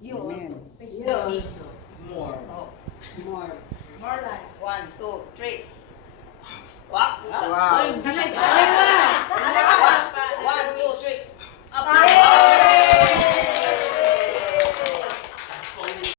You Amen. special. More. Oh. More. More life. 1, 2, 3. Wow. Wow. Oy, sabay-sabay na. 1, 2, 3. Up. Yay!